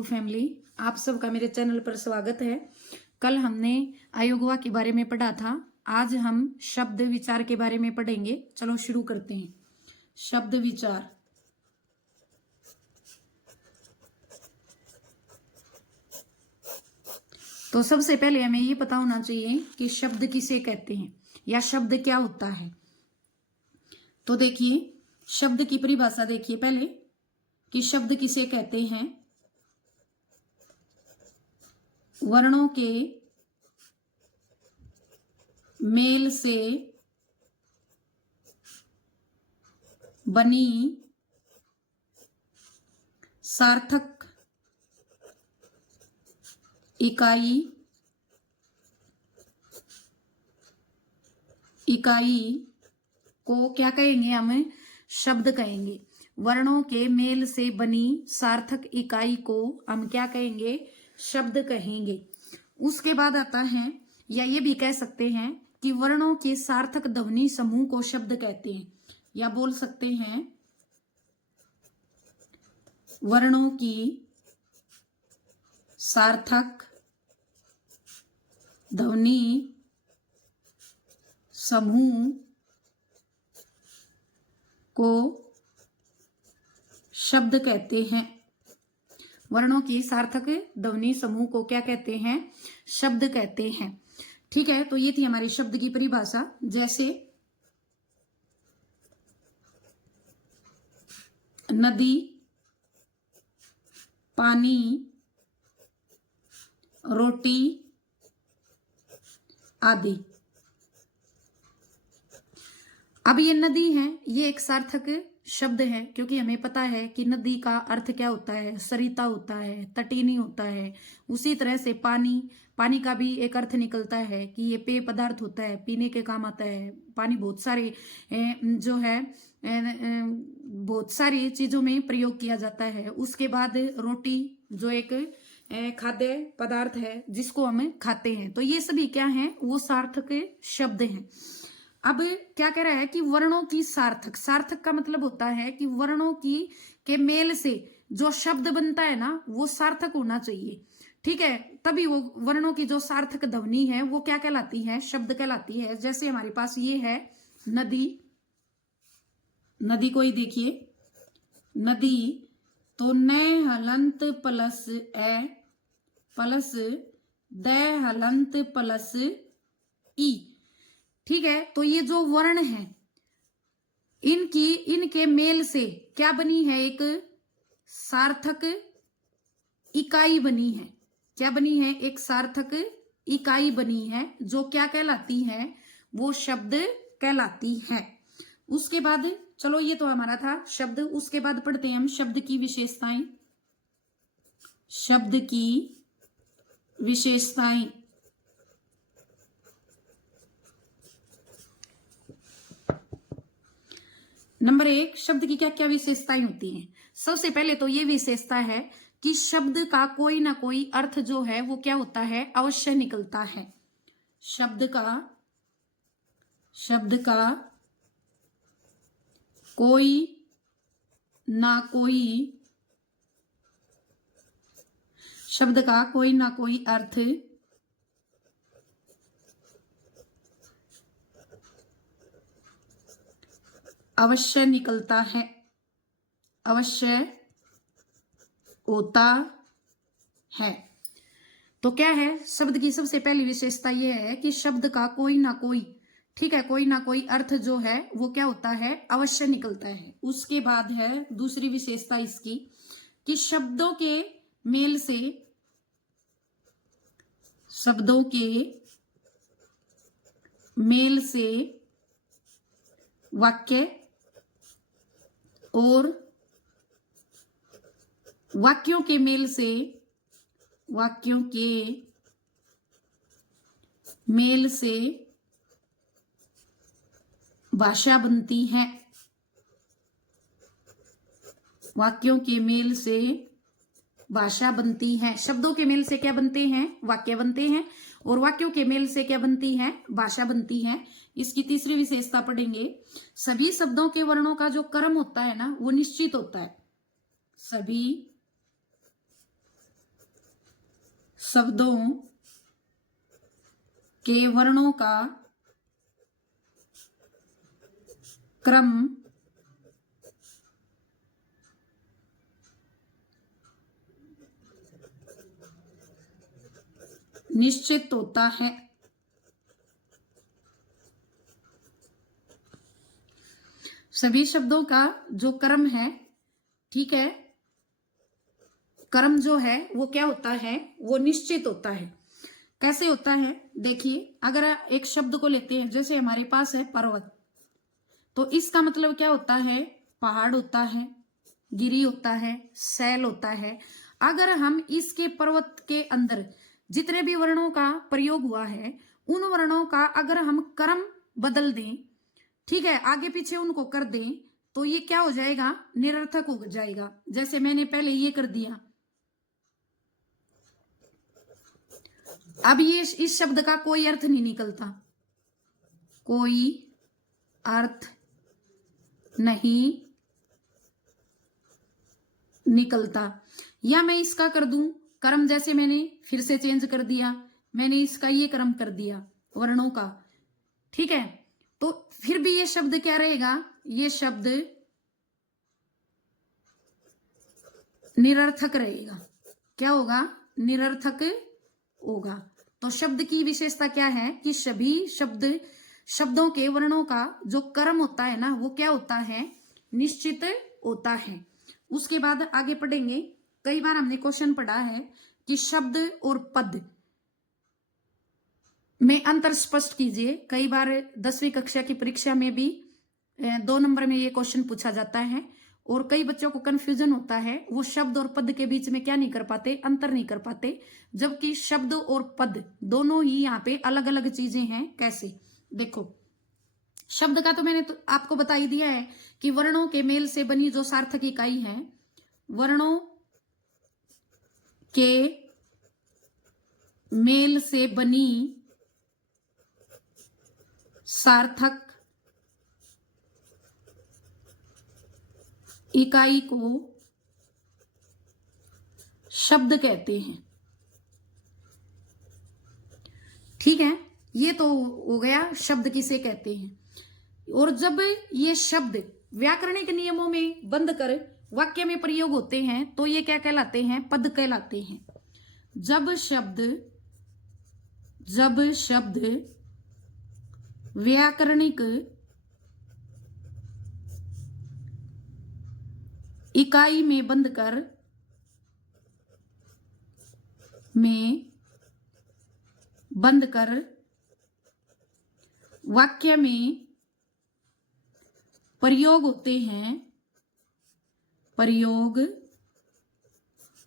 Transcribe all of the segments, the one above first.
To family. आप सबका मेरे चैनल पर स्वागत है। कल हमने अयोगवा के बारे में पढ़ा था। आज हम शब्द विचार के बारे में पढ़ेंगे। चलो शुरू करते हैं। शब्द विचार। तो सबसे पहले हमें ये पता होना चाहिए कि शब्द किसे कहते हैं या शब्द क्या होता है। तो देखिए, शब्द की परिभाषा देखिए पहले कि शब्द किसे कहते हैं। वर्णों के मेल से बनी सार्थक इकाई को क्या कहेंगे? हम शब्द कहेंगे। वर्णों के मेल से बनी सार्थक इकाई को हम क्या कहेंगे? शब्द कहेंगे। उसके बाद आता है, या ये भी कह सकते हैं कि वर्णों के सार्थक ध्वनि समूह को शब्द कहते हैं, या बोल सकते हैं वर्णों की सार्थक ध्वनि समूह को शब्द कहते हैं। वर्णों की सार्थक ध्वनि समूह को क्या कहते हैं? शब्द कहते हैं। ठीक है, तो ये थी हमारी शब्द की परिभाषा। जैसे नदी, पानी, रोटी आदि। अब ये नदी है, ये एक सार्थक शब्द है, क्योंकि हमें पता है कि नदी का अर्थ क्या होता है? सरिता होता है, तटीनी होता है। उसी तरह से पानी का भी एक अर्थ निकलता है कि ये पेय पदार्थ होता है, पीने के काम आता है। पानी बहुत सारे जो है बहुत सारी चीजों में प्रयोग किया जाता है। उसके बाद रोटी, जो एक खाद्य पदार्थ है जिसको हम खाते हैं। तो ये सभी क्या है? वो सार्थक शब्द हैं। अब क्या कह रहा है कि वर्णों की सार्थक का मतलब होता है कि वर्णों के मेल से जो शब्द बनता है ना, वो सार्थक होना चाहिए। ठीक है, तभी वो वर्णों की जो सार्थक ध्वनि है वो क्या कहलाती है? शब्द कहलाती है। जैसे हमारे पास ये है नदी को ही देखिए, नदी तो न हलंत प्लस ए प्लस द हलंत प्लस ई। ठीक है, तो ये जो वर्ण है इनके मेल से क्या बनी है? एक सार्थक इकाई बनी है। क्या बनी है? एक सार्थक इकाई बनी है, जो क्या कहलाती है? वो शब्द कहलाती है। उसके बाद चलो, ये तो हमारा था शब्द। उसके बाद पढ़ते हैं हम शब्द की विशेषताएं। शब्द की विशेषताएं। नंबर 1, शब्द की क्या क्या विशेषताएं होती हैं? सबसे पहले तो ये विशेषता है कि शब्द का कोई ना कोई अर्थ जो है वो क्या होता है? अवश्य निकलता है। शब्द का कोई ना कोई अर्थ अवश्य निकलता है, अवश्य होता है। तो क्या है? शब्द की सबसे पहली विशेषता यह है कि शब्द का कोई ना कोई, ठीक है, कोई ना कोई अर्थ जो है वो क्या होता है? अवश्य निकलता है। उसके बाद है दूसरी विशेषता इसकी कि शब्दों के मेल से वाक्य और वाक्यों के मेल से भाषा बनती है। वाक्यों के मेल से भाषा बनती है। शब्दों के मेल से क्या बनते हैं? वाक्य बनते हैं। और वाक्यों के मेल से क्या बनती है? भाषा बनती है। इसकी तीसरी विशेषता पढ़ेंगे। सभी शब्दों के वर्णों का जो क्रम होता है ना, वो निश्चित होता है। सभी शब्दों के वर्णों का क्रम निश्चित होता है। सभी शब्दों का जो क्रम है, ठीक है, क्रम जो है वो क्या होता है, वो निश्चित होता है। कैसे होता है, देखिए, अगर एक शब्द को लेते हैं, जैसे हमारे पास है पर्वत, तो इसका मतलब क्या होता है, पहाड़ होता है, गिरी होता है, शैल होता है। अगर हम इसके पर्वत के अंदर जितने भी वर्णों का प्रयोग हुआ है, उन वर्णों का अगर हम क्रम बदल दें, ठीक है, आगे पीछे उनको कर दें, तो ये क्या हो जाएगा, निरर्थक हो जाएगा। जैसे मैंने पहले ये कर दिया, अब ये इस शब्द का कोई अर्थ नहीं निकलता, कोई अर्थ नहीं निकलता। या मैं इसका कर दूं क्रम, जैसे मैंने फिर से चेंज कर दिया, मैंने इसका ये क्रम कर दिया वर्णों का, ठीक है, तो फिर भी ये शब्द क्या रहेगा, ये शब्द निरर्थक रहेगा। क्या होगा, निरर्थक होगा। तो शब्द की विशेषता क्या है कि सभी शब्दों के वर्णों का जो क्रम होता है ना, वो क्या होता है, निश्चित होता है। उसके बाद आगे पढ़ेंगे, कई बार हमने क्वेश्चन पढ़ा है कि शब्द और पद में अंतर स्पष्ट कीजिए। कई बार 10वीं कक्षा की परीक्षा में भी 2 नंबर में ये क्वेश्चन पूछा जाता है, और कई बच्चों को कंफ्यूजन होता है, वो शब्द और पद के बीच में क्या नहीं कर पाते, अंतर नहीं कर पाते, जबकि शब्द और पद दोनों ही यहाँ पे अलग अलग चीजें हैं। कैसे, देखो, शब्द का तो मैंने तो आपको बता ही दिया है कि वर्णों के मेल से बनी जो सार्थक इकाई है, वर्णों के मेल से बनी सार्थक इकाई को शब्द कहते हैं। ठीक है, ये तो हो गया शब्द किसे कहते हैं। और जब ये शब्द व्याकरणिक नियमों में बंद कर वाक्य में प्रयोग होते हैं, तो ये क्या कहलाते हैं, पद कहलाते हैं। जब शब्द व्याकरणिक इकाई में बंद कर वाक्य में प्रयोग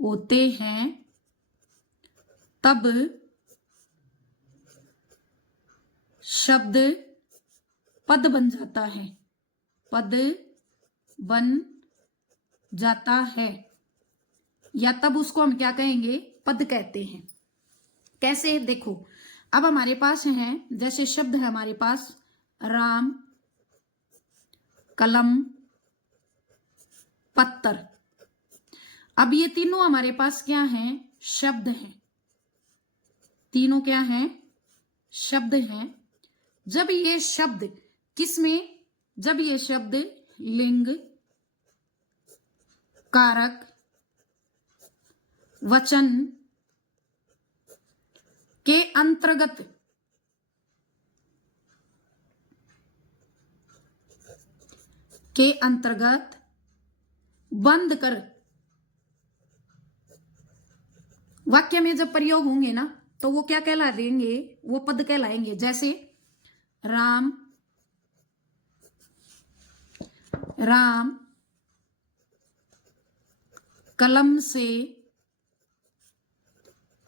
होते हैं, तब शब्द पद बन जाता है, पद बन जाता है, या तब उसको हम क्या कहेंगे, पद कहते हैं। कैसे, देखो, अब हमारे पास है, जैसे शब्द है हमारे पास राम, कलम, पत्थर। अब ये तीनों हमारे पास क्या हैं, शब्द हैं, तीनों क्या हैं, शब्द हैं। जब ये शब्द किसमें, जब ये शब्द लिंग, कारक, वचन के अंतर्गत बंद कर वाक्य में जब प्रयोग होंगे ना, तो वो क्या कहला देंगे, वो पद कहलाएंगे। जैसे राम कलम से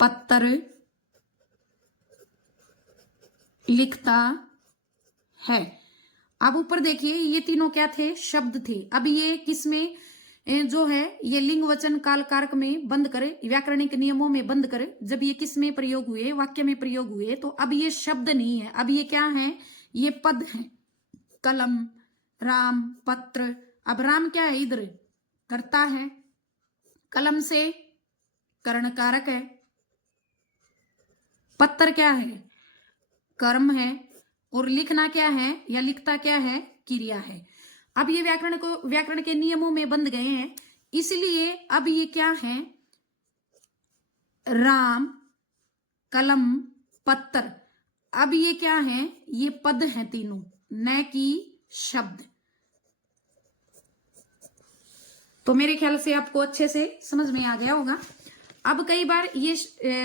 पत्थर लिखता है। अब ऊपर देखिए, ये तीनों क्या थे, शब्द थे। अब ये किसमें जो है, ये लिंग, वचन, काल, कारक में बंद करे, व्याकरणिक नियमों में बंद करे। जब ये किस में प्रयोग हुए, वाक्य में प्रयोग हुए, तो अब ये शब्द नहीं है, अब ये क्या है, ये पद है। कलम, राम, पत्र। अब राम क्या है, इधर करता है, कलम से कर्ण कारक है, पत्र क्या है? कर्म है। और लिखना क्या है या लिखता क्या है? क्रिया है। अब ये व्याकरण के नियमों में बंध गए हैं, इसलिए अब ये क्या है? राम, कलम, पत्थर। अब ये क्या है? ये पद हैं तीनों, न कि शब्द। तो मेरे ख्याल से आपको अच्छे से समझ में आ गया होगा। अब कई बार ये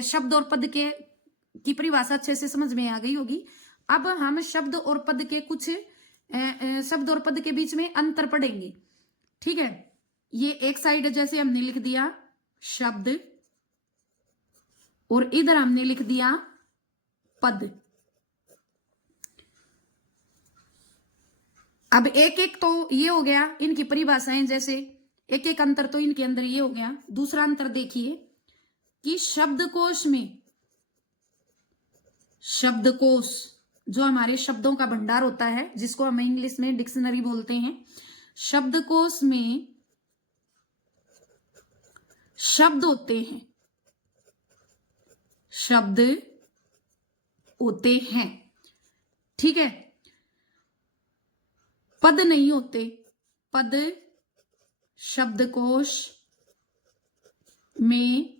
शब्द और पद की परिभाषा अच्छे से समझ में आ गई होगी। अब हम शब्द और पद के कुछ शब्द और पद के बीच में अंतर पढ़ेंगे। ठीक है, ये एक साइड जैसे हमने लिख दिया शब्द और इधर हमने लिख दिया पद। अब एक एक तो ये हो गया इनकी परिभाषाएं, जैसे एक एक अंतर तो इनके अंदर ये हो गया। दूसरा अंतर देखिए कि शब्दकोश में, शब्दकोश जो हमारे शब्दों का भंडार होता है, जिसको हम इंग्लिश में डिक्शनरी बोलते हैं, शब्दकोश में शब्द होते हैं, शब्द होते हैं। ठीक है, पद नहीं होते। पद शब्दकोश में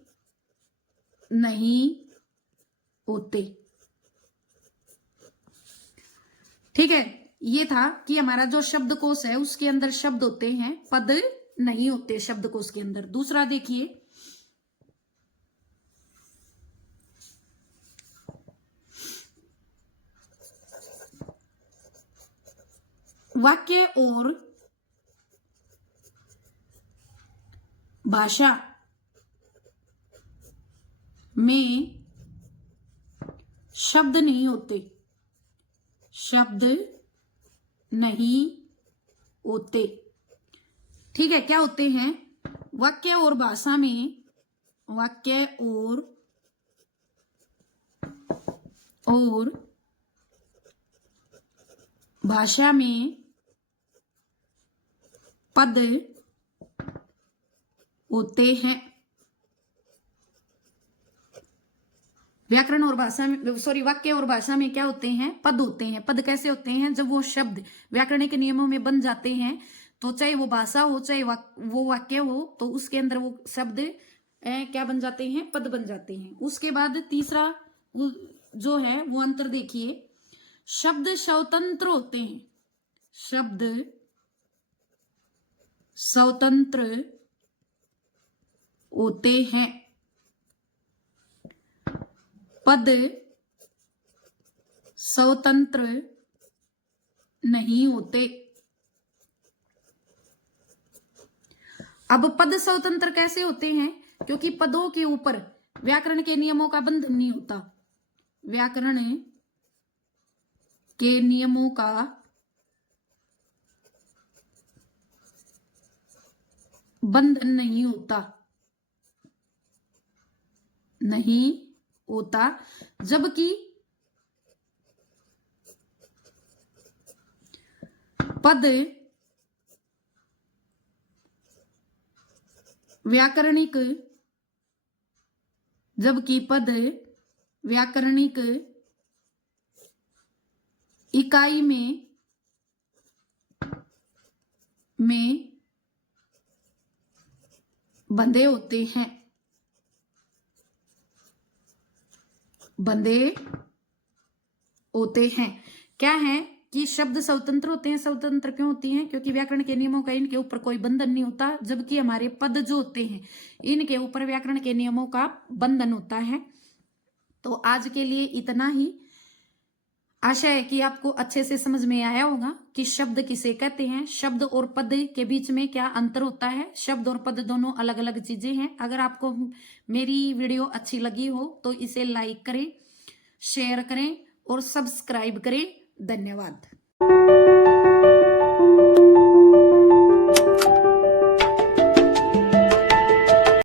नहीं होते। ठीक है, ये था कि हमारा जो शब्दकोश है उसके अंदर शब्द होते हैं, पद नहीं होते शब्दकोश के अंदर। दूसरा देखिए, वाक्य और भाषा में शब्द नहीं होते, शब्द नहीं होते। ठीक है, क्या होते हैं? वाक्य और भाषा में, वाक्य और भाषा में पद होते हैं। व्याकरण और भाषा में, सॉरी, वाक्य और भाषा में क्या होते हैं? पद होते हैं। पद कैसे होते हैं? जब वो शब्द व्याकरण के नियमों में बन जाते हैं, तो चाहे वो भाषा हो चाहे वो वाक्य हो, तो उसके अंदर वो शब्द क्या बन जाते हैं? पद बन जाते हैं। उसके बाद तीसरा जो है वो अंतर देखिए, शब्द स्वतंत्र होते हैं, शब्द स्वतंत्र होते हैं, पद स्वतंत्र नहीं होते। अब पद स्वतंत्र कैसे होते हैं? क्योंकि पदों के ऊपर व्याकरण के नियमों का बंधन नहीं होता, व्याकरण के नियमों का बंधन नहीं होता, नहीं होता। जबकि पद व्याकरणिक, जबकि पद व्याकरणिक इकाई में बंधे होते हैं, बंधे होते हैं। क्या है कि शब्द स्वतंत्र होते हैं। स्वतंत्र क्यों होती हैं? क्योंकि व्याकरण के नियमों का इनके ऊपर कोई बंधन नहीं होता, जबकि हमारे पद जो होते हैं इनके ऊपर व्याकरण के नियमों का बंधन होता है। तो आज के लिए इतना ही। आशा है कि आपको अच्छे से समझ में आया होगा कि शब्द किसे कहते हैं, शब्द और पद के बीच में क्या अंतर होता है। शब्द और पद दोनों अलग अलग चीजें हैं। अगर आपको मेरी वीडियो अच्छी लगी हो तो इसे लाइक करें, शेयर करें और सब्सक्राइब करें। धन्यवाद।